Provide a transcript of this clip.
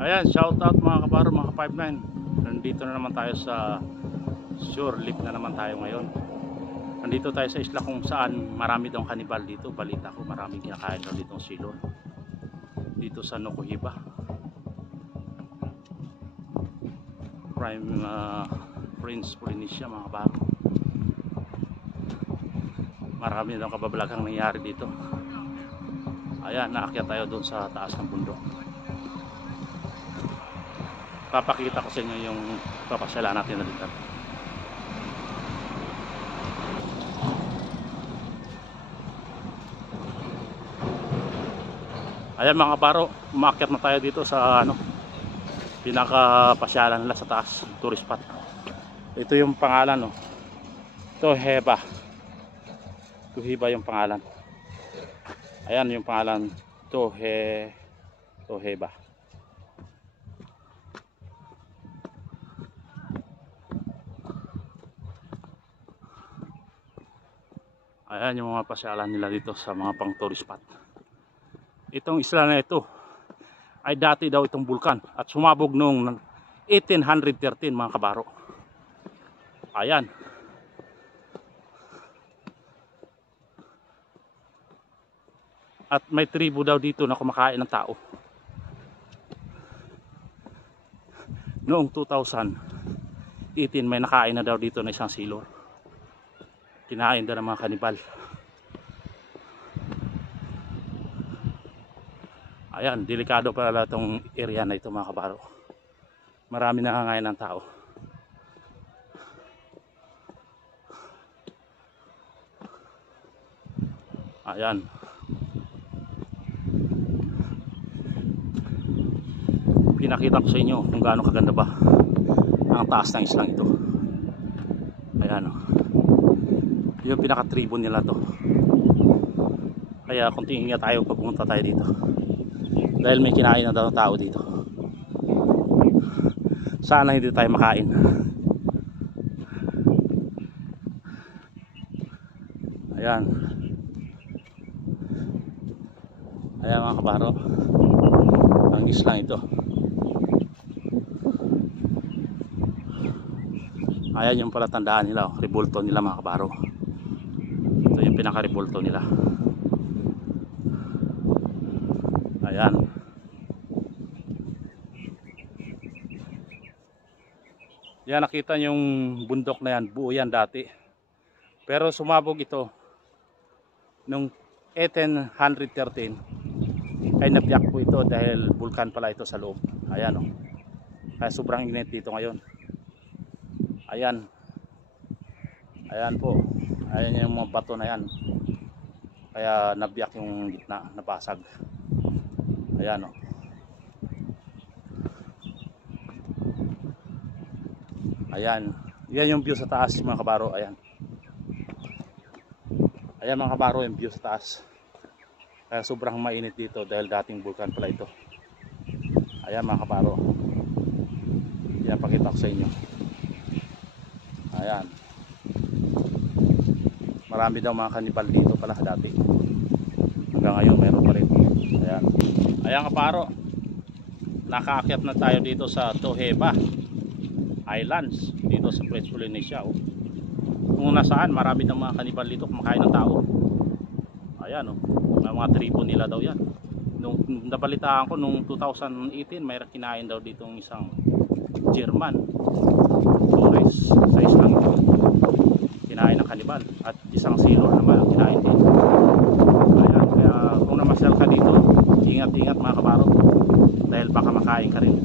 Ayan, shout out mga kabaro, mga 59. Nandito na naman tayo sa shore lip na naman tayo ngayon. Nandito tayo sa isla kung saan marami daw kanibal dito. Balita ko maraming kinakain daw dito ng silor. Dito sa Nukuhiba. Prime Prince Polynesia mga kabaro. Marami daw kababalaghang nangyari dito. Ayan, naakyat tayo doon sa taas ng bundok. Papakita ko sa inyo yung papasyalan natin na dito. Ayan mga kabaro, umakyat na tayo dito sa pinakapasyalan nila sa taas, tourist spot. Ito yung pangalan, no. Toheba. Toheba yung pangalan. Ayan yung pangalan, Toheba. Ayan yung mga pasyalan nila dito sa mga pang tourist spot. Itong isla na ito ay dati daw itong bulkan at sumabog noong 1813 mga kabaro. Ayan. At may tribo daw dito na kumakain ng tao. Noong 2018 may nakain na daw dito na isang silor. Kinain daw ng mga kanibal. Ayan, delikado pala itong area na ito mga kabaro. Marami nangangain ng tao. Ayan. Pinakita ko sa inyo kung gaano kaganda ba ang taas ng islang ito. Ayan o. Yung pinaka-tribo nila to. Kaya kunting ingat tayo pag pumunta tayo dito. Dahil may kinain na daw ng tao dito. Sana hindi tayo makain. Ayan. Ayan mga kabaro. Ang islang ito. Ayan yung palatandaan nila, rebulto nila mga kabaro. Ito yung pinaka-rebulto nila. Ayan. Yan, nakita yung bundok na yan, buo yan dati. Pero sumabog ito nung 1813. Ay nabiyak po ito dahil bulkan pala ito sa loob. Ayan o. Kaya sobrang init dito ngayon. Ayan. Ayan po. Ayan yung mga bato na yan. Kaya nabiyak yung gitna, nabasag. Ayan o. Ayan. Yan yung view sa taas mga kabaro. Ayan. Ayan mga kabaro yung view sa taas. Kaya sobrang mainit dito dahil dating bulkan pala ito. Ayan mga kabaro. Yan pakita ko sa inyo. Ayan. Marami daw mga kanibal dito pala dati. Hanggang ngayon meron pa rin. Ayan. Ayan kabaro. Nakaakyat na tayo dito sa Toheba Islands. Dito sa Prince Polynesia. Kung nasaan marami daw mga kanibal dito kumakain ng tao. Ayan o. May mga tribo nila daw yan. Nung nabalitaan ko nung 2018 may kinain daw dito ng isang German tourist sa islang ito. Kinain ng kanibal at isang silor naman kinain din. Ayan, kaya kung namasyal ka dito ingat-ingat mga kabaro dahil baka makain ka rin.